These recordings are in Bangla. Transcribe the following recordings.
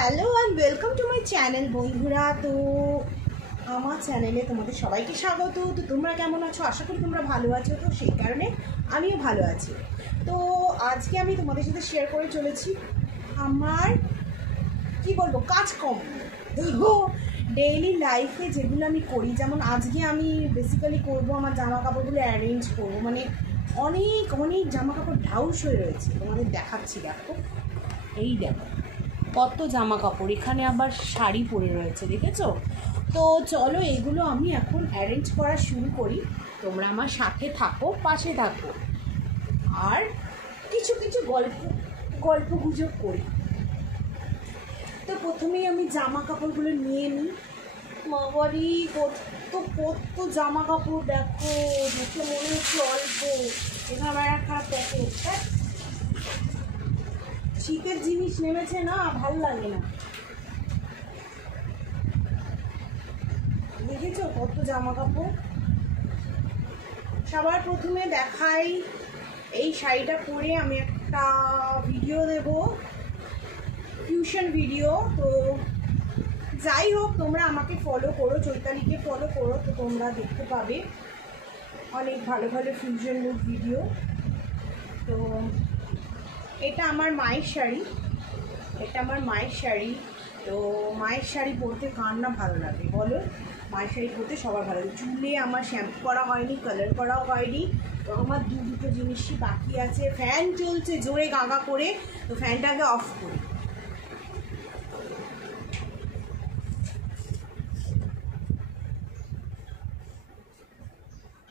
Hello and welcome to my channel বন্ধুরা। তো আমার চ্যানেলে তোমাদের সবাইকে স্বাগত। তো তোমরা কেমন আছো? আশা করি তোমরা ভালো আছো। তো সেই কারণে আমিও ভালো আছি। তো আজকে আমি তোমাদের সাথে শেয়ার করে চলেছি আমার কি বলবো কাজকর্ম। তো ডেইলি লাইফে যেগুলো আমি করি, যেমন আজকে আমি বেসিক্যালি করবো আমার জামা কাপড়গুলো অ্যারেঞ্জ করবো। মানে অনেক অনেক জামা কাপড় ঢাউস হয়ে রয়েছে, তোমাদের দেখাচ্ছি। দেখো, এই দেখো কত জামা কাপড়, এখানে আবার শাড়ি পরে রয়েছে, দেখেছো? তো চলো এগুলো আমি এখন অ্যারেঞ্জ করা শুরু করি। তোমরা আমার সাথে থাকো, পাশে থাকো, আর কিছু কিছু গল্প গুজব করি। তো প্রথমেই আমি জামা কাপড়গুলো নিয়ে নিই। বাবারি কত জামা কাপড়, দেখো দেখে মনে হচ্ছে অল্প। এখানে আমার একটা প্যাকেট, শীতের জিনিস নেমেছে না, ভাল লাগে না। দেখেছো কত জামা কাপড়। সবার প্রথমে দেখাই, এই শাড়িটা পরে আমি একটা ভিডিও দেব, টিউশন ভিডিও। তো যাই হোক, তোমরা আমাকে ফলো করো, চৈতালিকে ফলো করো, তো তোমরা দেখতে পাবে অনেক ভালো ভালো ফিউশন লুক ভিডিও। তো এটা আমার মায়ের শাড়ি, তো মায়ের শাড়ি পরতে কার না ভালো লাগে বলো? মায়ের শাড়ি পরতে সবার ভালো লাগে। চুলে আমার শ্যাম্পু করা হয়নি, কালার করাও হয়নি। তো আমার দুটো জিনিসই বাকি আছে। ফ্যান চলছে জোরে গাগা করে, তো ফ্যানটাকে অফ করি।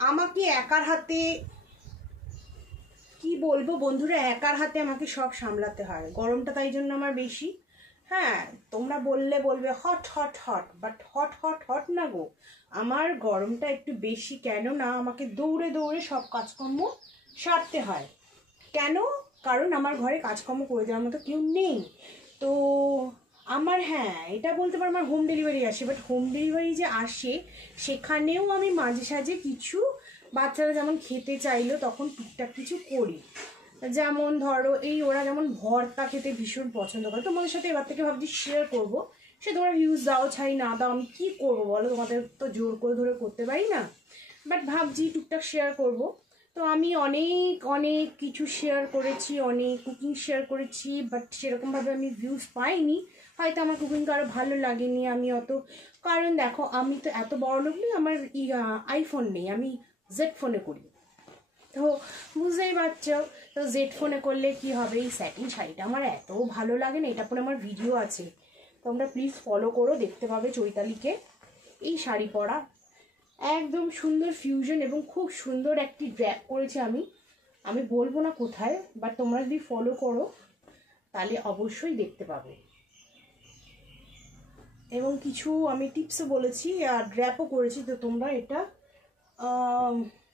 আমাকে একার হাতে, কি বলবো বন্ধুরা, একার হাতে আমাকে সব সামলাতে হয়। গরমটা তাই জন্য আমার বেশি। হ্যাঁ, তোমরা বলবে hot hot hot, but hot hot hot না গো, আমার গরমটা একটু বেশি। কেন না আমাকে দৌড়ে দৌড়ে সব কাজকর্ম সারতে হয়। কেন? কারণ আমার ঘরে কাজকর্ম করে দেওয়ার মতো কেউ নেই। তো আমার, হ্যাঁ এটা বলতে পারো আমার হোম ডেলিভারি আসে, বাট হোম ডেলিভারি যে আসে সেখানেও আমি মাঝে সাঝে কিছু, বাচ্চারা যেমন খেতে চাইলো তখন টুকটাক কিছু করি। যেমন ধরো এই ওরা যেমন ভর্তা খেতে ভীষণ পছন্দ করে, তোমাদের সাথে এবার থেকে ভাবছি শেয়ার করবো। সে তোমরা ভিউজ দাও ছাই না দাও, আমি কী করবো বলো? তোমাদের তো জোর করে ধরে করতে পারি না, বাট ভাবছি টুকটাক শেয়ার করব। তো আমি অনেক অনেক কিছু শেয়ার করেছি, অনেক কুকিং শেয়ার করেছি, বাট সেরকমভাবে আমি ভিউজ পাইনি। হয়তো আমার কুকিংটা আরও ভালো লাগেনি আমি অত। কারণ দেখো, আমি তো এত বড় লোক নেই, আমার আইফোন নেই, আমি জেড ফোনে করি। তো বুঝতেই পারছো, তো জেড ফোনে করলে কি হবে, এই স্যাটিন শাড়িটা আমার এত ভালো লাগে না, এটা পরে আমার ভিডিও আছে, তোমরা প্লিজ ফলো করো, দেখতে পাবে চৈতালিকে এই শাড়ি পরা। একদম সুন্দর ফিউশন এবং খুব সুন্দর একটি ড্র্যাপ করেছি আমি বলবো না কোথায়, বাট তোমরা যদি ফলো করো তাহলে অবশ্যই দেখতে পাবে। এবং কিছু আমি টিপসও বলেছি আর ড্র্যাপও করেছি, তো তোমরা এটা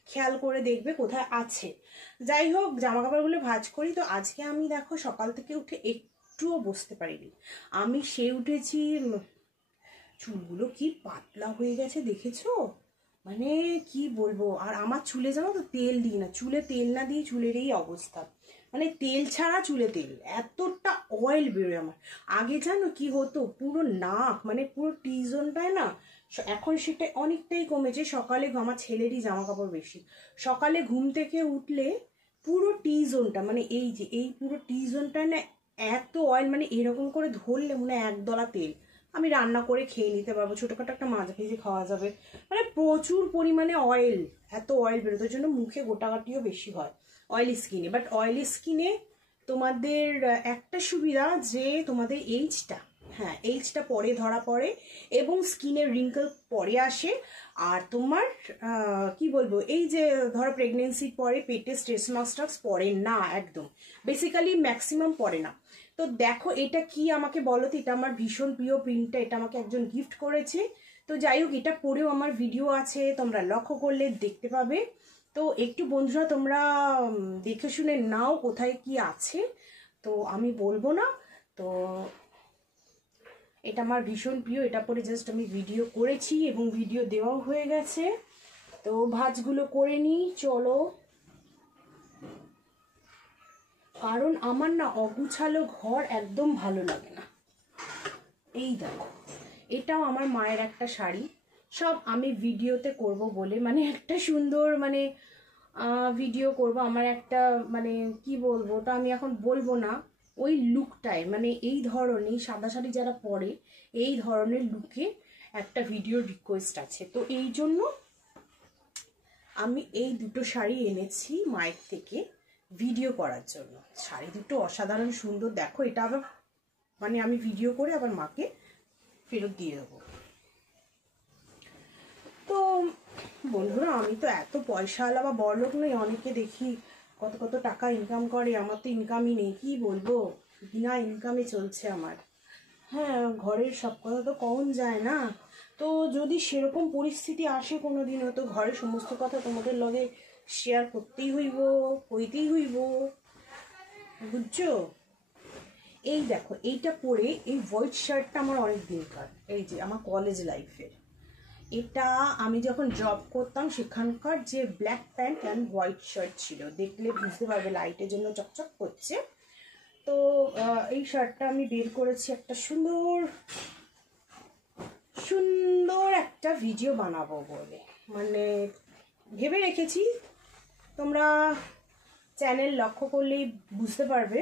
খেয়াল করে দেখবে কোথায় আছে। যাই হোক, জামা কাপড়গুলো ভাঁজ করি। তো আজকে আমি দেখো সকাল থেকে উঠে একটুও বসতে পারিনি। আমি উঠেছি, চুলগুলো কি পাতলা হয়ে গেছে দেখেছো? মানে কি বলবো। আর আমার চুলে জানো তো তেল দিই না, চুলে তেল না দিয়ে চুলের এই অবস্থা, মানে তেল ছাড়া চুলে তেল, এতটা অয়েল বেরোয় আমার। আগে জানো কি হতো, পুরো নাক মানে পুরো টি জোনটায় না, এখন সেটা অনেকটাই কমেছে। সকালে আমার ছেলেরই জামা কাপড় বেশি, সকালে ঘুম থেকে উঠলে পুরো টি জোনটা, মানে এই যে এই পুরো টি জোনটায় না এত অয়েল, মানে এরকম করে ধরলে মনে হয় একদলা তেল। আমি রান্না করে খেয়ে নিতে পারবো, ছোটোখাটো একটা মাছ ভেজে খাওয়া যাবে, মানে প্রচুর পরিমাণে অয়েল, এত অয়েল বেরোতে জন্য মুখে গোটাগাটিও বেশি হয় অয়েলি স্কিনে। বাট অয়েলি স্কিনে তোমাদের একটা সুবিধা, যে তোমাদের এইজটা পরে ধরা পড়ে এবং স্কিনের রিঙ্কেল পরে আসে। আর তোমার কি বলবো, এই যে ধরো প্রেগনেন্সির পরে পেটে স্ট্রেস মার্কস পড়ে না, একদম বেসিক্যালি ম্যাক্সিমাম পড়ে না। তো দেখো এটা কি আমাকে বলো তো, এটা আমার ভীষণ প্রিয় প্রিন্টটা, এটা আমাকে একজন গিফট করেছে। তো যাই হোক, এটা পরেও আমার ভিডিও আছে, তোমরা লক্ষ্য করলে দেখতে পাবে। তো একটু বন্ধুরা তোমরা দেখে শুনে নাও কোথায় কি আছে, তো আমি বলবো না। তো এটা আমার ভীষণ প্রিয়, এটা পরে জাস্ট আমি ভিডিও করেছি এবং ভিডিও দেওয়াও হয়ে গেছে। তো ভাঁজগুলো করে নিই চলো, কারণ আমার না অগুছালো ঘর একদম ভালো লাগে না। এই দেখো, এটাও আমার মায়ের একটা শাড়ি। সব আমি ভিডিওতে করব বলে, মানে একটা সুন্দর মানে ভিডিও করব আমার একটা, মানে কি বলবো ওটা আমি এখন বলবো না, ওই লুকটায় মানে এই ধরনের সাদা শাড়ি যারা পরে এই ধরনের লুকে একটা ভিডিও রিকোয়েস্ট আছে। তো এই জন্য আমি এই দুটো শাড়ি এনেছি মায়ের থেকে ভিডিও করার জন্য। শাড়ি দুটো অসাধারণ সুন্দর, দেখো এটা আবার মানে আমি ভিডিও করে আবার মাকে ফেরত দিয়ে দেবো। তো বন্ধুরা, আমি তো এত পয়সাওয়ালা বা বড়লোক নই, অনেকে দেখি কত কত টাকা ইনকাম করে, আমার তো ইনকামই নেই, কি বলবো, বিনা ইনকামে চলছে আমার। হ্যাঁ, ঘরের সব কথা তো কম যায় না, তো যদি সেরকম পরিস্থিতি আসে কোনো দিনও, তো ঘরের সমস্ত কথা তোমাদের লগে শেয়ার করতেই হইব, কইতেই হইব, বুঝছো? এই দেখো, এইটা পরে এই হোয়াইট শার্টটা আমার অনেক দিনকার, এই যে আমার কলেজ লাইফের। এটা আমি যখন জব করতাম সেখানকার যে black pant and white shirt ছিল, দেখলে বুঝতে পারবে লাইটের জন্য চকচক করছে। তো এই শার্টটা আমি বের করেছি একটা সুন্দর সুন্দর একটা ভিডিও বানাবো বলে, মানে ভেবে রেখেছি। তোমরা চ্যানেল লক্ষ্য করলেই বুঝতে পারবে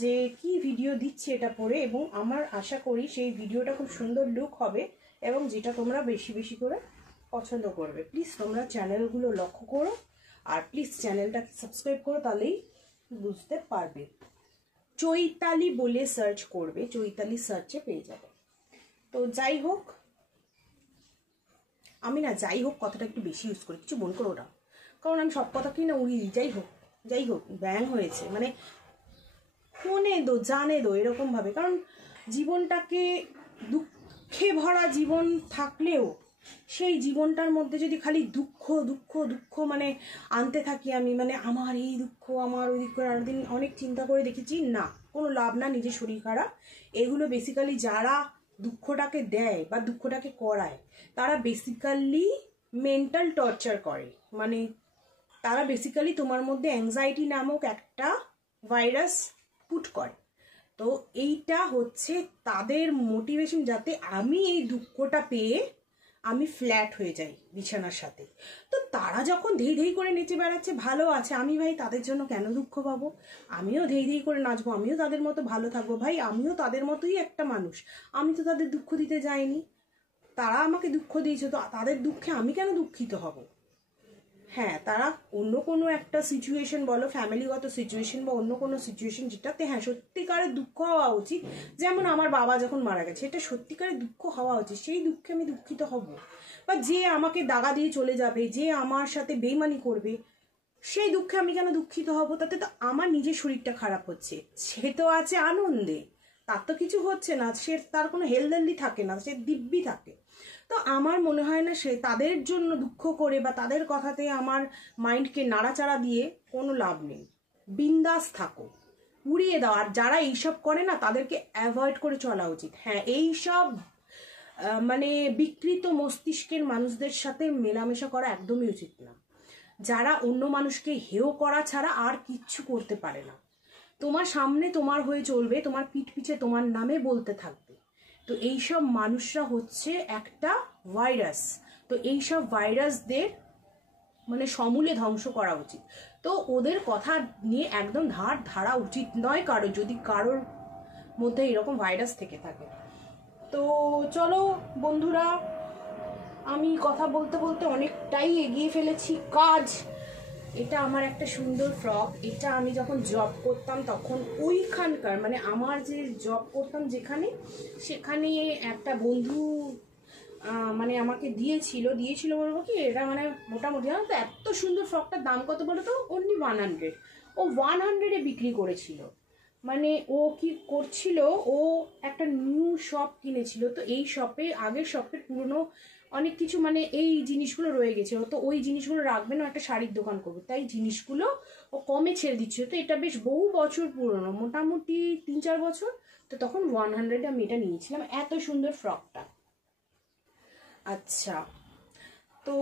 যে কি ভিডিও দিচ্ছে এটা পরে, এবং আমার আশা করি সেই ভিডিওটা খুব সুন্দর লুক হবে এবং যেটা তোমরা বেশি বেশি করে পছন্দ করবে। প্লিজ তোমরা চ্যানেলগুলো লক্ষ্য করো আর প্লিজ চ্যানেলটাকে সাবস্ক্রাইব করো, তাহলেই বুঝতে পারবে। চৈতালি বলে সার্চ করবে, চৈতালি সার্চে পেয়ে যাবে। তো যাই হোক, আমি না যাই হোক কথাটা একটু বেশি ইউজ করি, কিছু মন করো না, কারণ আমি সব কথাকেই না উড়িয়ে দিই। যাই হোক ব্যাং হয়েছে, মানে ফোনে দো জানে দো এরকম ভাবে, কারণ জীবনটাকে দুঃখে ভরা জীবন থাকলেও সেই জীবনটার মধ্যে যদি খালি দুঃখ দুঃখ দুঃখ মানে আনতে থাকি আমি, মানে আমার এই দুঃখ আমার ওই দুঃখ, আর দিন অনেক চিন্তা করে দেখেছি না, কোনো লাভ না, নিজের শরীর খারাপ। এগুলো বেসিক্যালি যারা দুঃখটাকে দেয় বা দুঃখটাকে করায় তারা বেসিক্যালি মেন্টাল টর্চার করে, মানে তারা বেসিক্যালি তোমার মধ্যে অ্যাংজাইটি নামক একটা ভাইরাস পুট করে। তো এইটা হচ্ছে তাদের মোটিভেশন, যাতে আমি এই দুঃখটা পেয়ে আমি ফ্ল্যাট হয়ে যাই বিছানার সাথে। তো তারা যখন ধেই ধেই করে নেচে বেড়াচ্ছে, ভালো আছে, আমি ভাই তাদের জন্য কেন দুঃখ পাবো? আমিও ধেই ধেই করে নাচবো, আমিও তাদের মতো ভালো থাকবো, ভাই আমিও তাদের মতোই একটা মানুষ, আমি তো তাদের দুঃখ দিতে যাইনি, তারা আমাকে দুঃখ দিয়েছে, তো তাদের দুঃখে আমি কেন দুঃখিত হব? হ্যাঁ, তারা অন্য কোনো একটা সিচুয়েশন বলো, ফ্যামিলিগত সিচুয়েশন বা অন্য কোনো সিচুয়েশন যেটাতে হ্যাঁ সত্যিকারের দুঃখ হওয়া উচিত, যেমন আমার বাবা যখন মারা গেছে, এটা সত্যিকারের দুঃখ হওয়া উচিত, সেই দুঃখে আমি দুঃখিত হব? বা যে আমাকে দাগা দিয়ে চলে যাবে, যে আমার সাথে বেইমানি করবে, সেই দুঃখে আমি কেন দুঃখিত হব? তাতে তো আমার নিজের শরীরটা খারাপ হচ্ছে, সে তো আছে আনন্দে, তার তো কিছু হচ্ছে না, সে তার কোনো হেলদি থাকে না, সে দিব্যি থাকে। তো আমার মনে হয় না সে তাদের জন্য দুঃখ করে বা তাদের কথাতে আমার মাইন্ডকে নাড়াচাড়া দিয়ে কোনো লাভ নেই। বিন্দাস থাকো, উড়িয়ে দাও। আর যারা এইসব করে না তাদেরকে অ্যাভয়েড করে চলা উচিত। হ্যাঁ, এইসব মানে বিকৃত মস্তিষ্কের মানুষদের সাথে মেলামেশা করা একদমই উচিত না, যারা অন্য মানুষকে হেয় করা ছাড়া আর কিচ্ছু করতে পারে না। তোমার সামনে তোমার হয়ে চলবে, তোমার পিঠ পিছে তোমার নামে বলতে থাকবে। তো এইসব মানুষরা হচ্ছে একটা ভাইরাস, তো এইসব ভাইরাসদের মানে সমূলে ধ্বংস করা উচিত। তো ওদের কথা নিয়ে একদম ধারা উচিত নয় কারো, যদি কারোর মধ্যে এরকম ভাইরাস থেকে থাকে। তো চলো বন্ধুরা, আমি কথা বলতে বলতে অনেকটাই এগিয়ে ফেলেছি কাজ। এটা আমার একটা সুন্দর ফ্রক, এটা আমি যখন জব করতাম তখন ওইখানকার, মানে আমার যে জব করতাম যেখানে, সেখানে একটা বন্ধু মানে আমাকে দিয়েছিল বলবো কি, এটা মানে মোটামুটি জানো তো, এত সুন্দর ফ্রকটার দাম কত বলো তো? অনলি 100। ও 100-এ বিক্রি করেছিল। মানে ও কি করছিল, ও একটা নিউ শপ কিনেছিল, তো এই শপে আগের শপের পুরনো অনেক কিছু মানে এই জিনিসগুলো রয়ে গেছে, তো ওই জিনিসগুলো রাখবে না, একটা শাড়ির দোকান করবে, তাই জিনিসগুলো ও কমে ছেড়ে দিচ্ছিল। তো এটা বেশ বহু বছর পুরনো, মোটামুটি 3-4 বছর। তো তখন 100-এ আমি এটা নিয়েছিলাম, এত সুন্দর ফ্রকটা। আচ্ছা, তো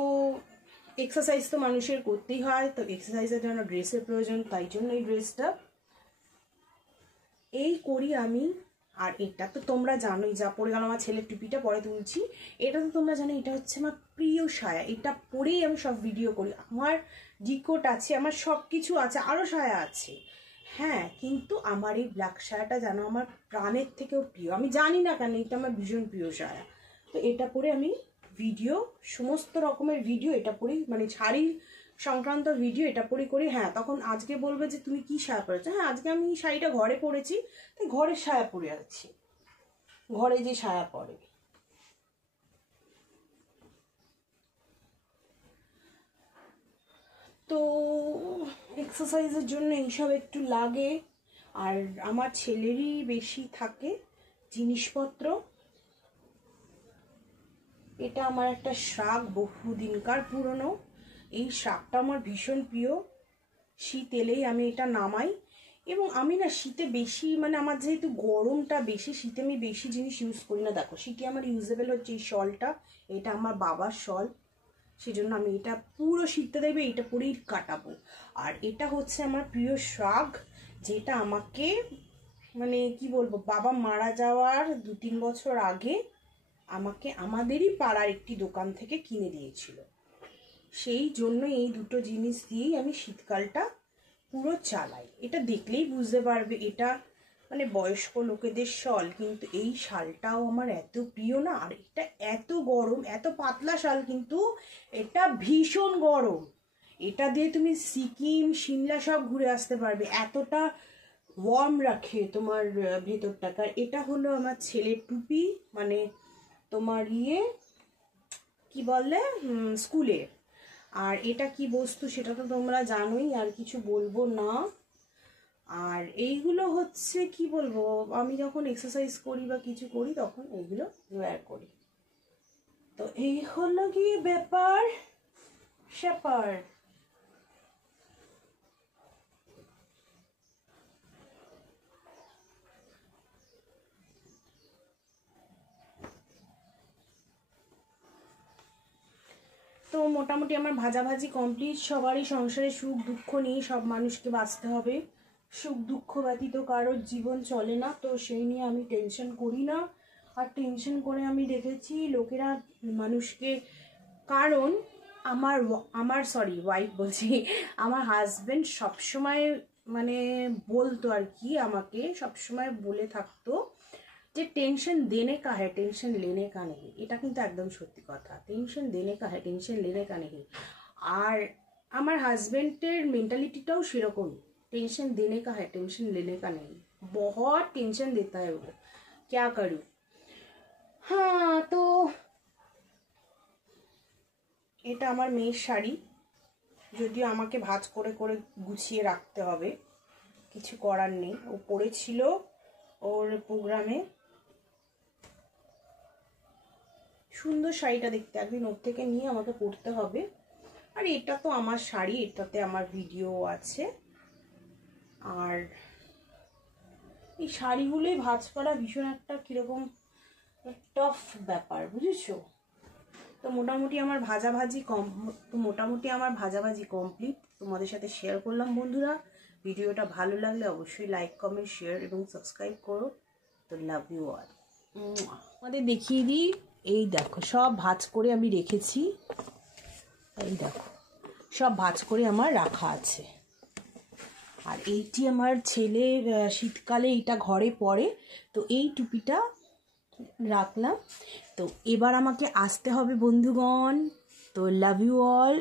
এক্সারসাইজ তো মানুষের করতেই হয়, তো এক্সারসাইজের জন্য ড্রেসের প্রয়োজন, তাই জন্য এই ড্রেসটা এই করি আমি আর এটা তো তোমরা জানোই, যা পরে গেল আমার ছেলের টুপিটা পরে তুলছি, এটা তো তোমরা জানো এটা হচ্ছে আমার প্রিয় সায়া, এটা পরেই আমি সব ভিডিও করি। আমার ডিকোট আছে, আমার সব কিছু আছে, আরও সায়া আছে, হ্যাঁ, কিন্তু আমার এই ব্ল্যাক সায়াটা যেন আমার প্রাণের থেকেও প্রিয়। আমি জানি না কেন, এটা আমার ভীষণ প্রিয় সায়া। তো এটা পরে আমি ভিডিও, সমস্ত রকমের ভিডিও এটা পরেই, মানে শাড়ি সংক্রান্ত ভিডিও এটা পরে করি। হ্যাঁ, তখন আজকে বলবে যে তুমি কি সায়া পরেছো, হ্যাঁ আজকে আমি শাড়িটা ঘরে পরেছি, তাই ঘরের সায়া পরে আছি, ঘরে যে সায়া পরে। তো এক্সারসাইজের জন্য এইসব একটু লাগে। আর আমার ছেলেরই বেশি থাকে জিনিসপত্র। এটা আমার একটা শাক, বহুদিনকার পুরনো। এই শাকটা আমার ভীষণ প্রিয়। শীত এলেই আমি এটা নামাই। এবং আমি না শীতে বেশি, মানে আমার যেহেতু গরমটা বেশি, শীতে আমি বেশি জিনিস ইউজ করি না। দেখো শীতে আমার ইউজেবল হচ্ছে এই শলটা, এটা আমার বাবার শল, সেজন্য আমি এটা পুরো শীতটা দেখবে এটা পরেই কাটাবো। আর এটা হচ্ছে আমার প্রিয় শাক, যেটা আমাকে, মানে কি বলবো, বাবা মারা যাওয়ার 2-3 বছর আগে আমাকে আমাদেরই পাড়ার একটি দোকান থেকে কিনে দিয়েছিল। সেই জন্য এই দুটো জিনিস দিয়েই আমি শীতকালটা পুরো চালাই। এটা দেখলেই বুঝতে পারবে এটা মানে বয়স্ক লোকেদের শাল, কিন্তু এই শালটাও আমার এত প্রিয় না। আর এটা এত গরম, এত পাতলা শাল, কিন্তু এটা ভীষণ গরম। এটা দিয়ে তুমি সিকিম, সিমলা সব ঘুরে আসতে পারবে, এতটা ওয়ার্ম রাখে তোমার ভেতরটাকে। আর এটা হলো আমার ছেলের টুপি, মানে তোমার কি বলে, স্কুলে। আর এটা কি বস্তু সেটা তো তোমরা জানোই, আর কিছু বলবো না। আর এইগুলো হচ্ছে কি বলবো, আমি যখন এক্সারসাইজ করি বা কিছু করি তখন এইগুলো ওয়্যার করি। তো এই হলো গিয়ে ব্যাপার স্যাপার। তো মোটামুটি আমার ভাজাভাজি কমপ্লিট। সবারই সংসারে সুখ দুঃখ নিয়ে সব মানুষকে বাঁচতে হবে, সুখ দুঃখ ব্যতীত কারোর জীবন চলে না। তো সেই নিয়ে আমি টেনশন করি না। আর টেনশন করে আমি দেখেছি লোকেরা মানুষকে, কারণ আমার সরি ওয়াইফ বলছি, আমার হাজবেন্ড সবসময় মানে বলতো আর কি, আমাকে সবসময় বলে থাকতো যে টেंशन देने का है टेंशन लेने का नहीं। এটা কিন্তু একদম সত্যি কথা, টেনশন देने का है टेंशन लेने का नहीं। আর আমার হাজবেন্ডের মেন্টালিটিটাও সেরকম, टेंशन देने का है टेंशन लेने का नहीं। बहुत टेंशन देता है वो, क्या करूं। हाँ, তো এটা আমার মেয়ের শাড়ি, যদিও আমাকে ভাঁজ করে করে গুছিয়ে রাখতে হবে, কিছু করার নেই। ও পড়েছিল ওর প্রোগ্রামে, সুন্দর শাড়িটা দেখতে, একদিন ওর থেকে নিয়ে আমাকে পরতে হবে। আর এটা তো আমার শাড়ি, এটাতে আমার ভিডিও আছে। আর এই শাড়িগুলোই ভাঁজ করা ভীষণ একটা কিরকম টাফ ব্যাপার, বুঝেছো। তো মোটামুটি আমার ভাজাভাজি কমপ্লিট, তোমাদের সাথে শেয়ার করলাম বন্ধুরা। ভিডিওটা ভালো লাগলে অবশ্যই লাইক কমেন্ট শেয়ার এবং সাবস্ক্রাইব করো। তো লাভ ইউ অল। আমাদের দেখিয়ে দিই, এই দেখো সব ভাঁজ করে আমি রেখেছি, এই দেখো সব ভাঁজ করে আমার রাখা আছে। আর এইটি আমার ছেলের শীতকালে এইটা ঘরে পরে, তো এই টুপিটা রাখলাম। তো এবার আমাকে আসতে হবে বন্ধুগণ। তো লাভ ইউ অল।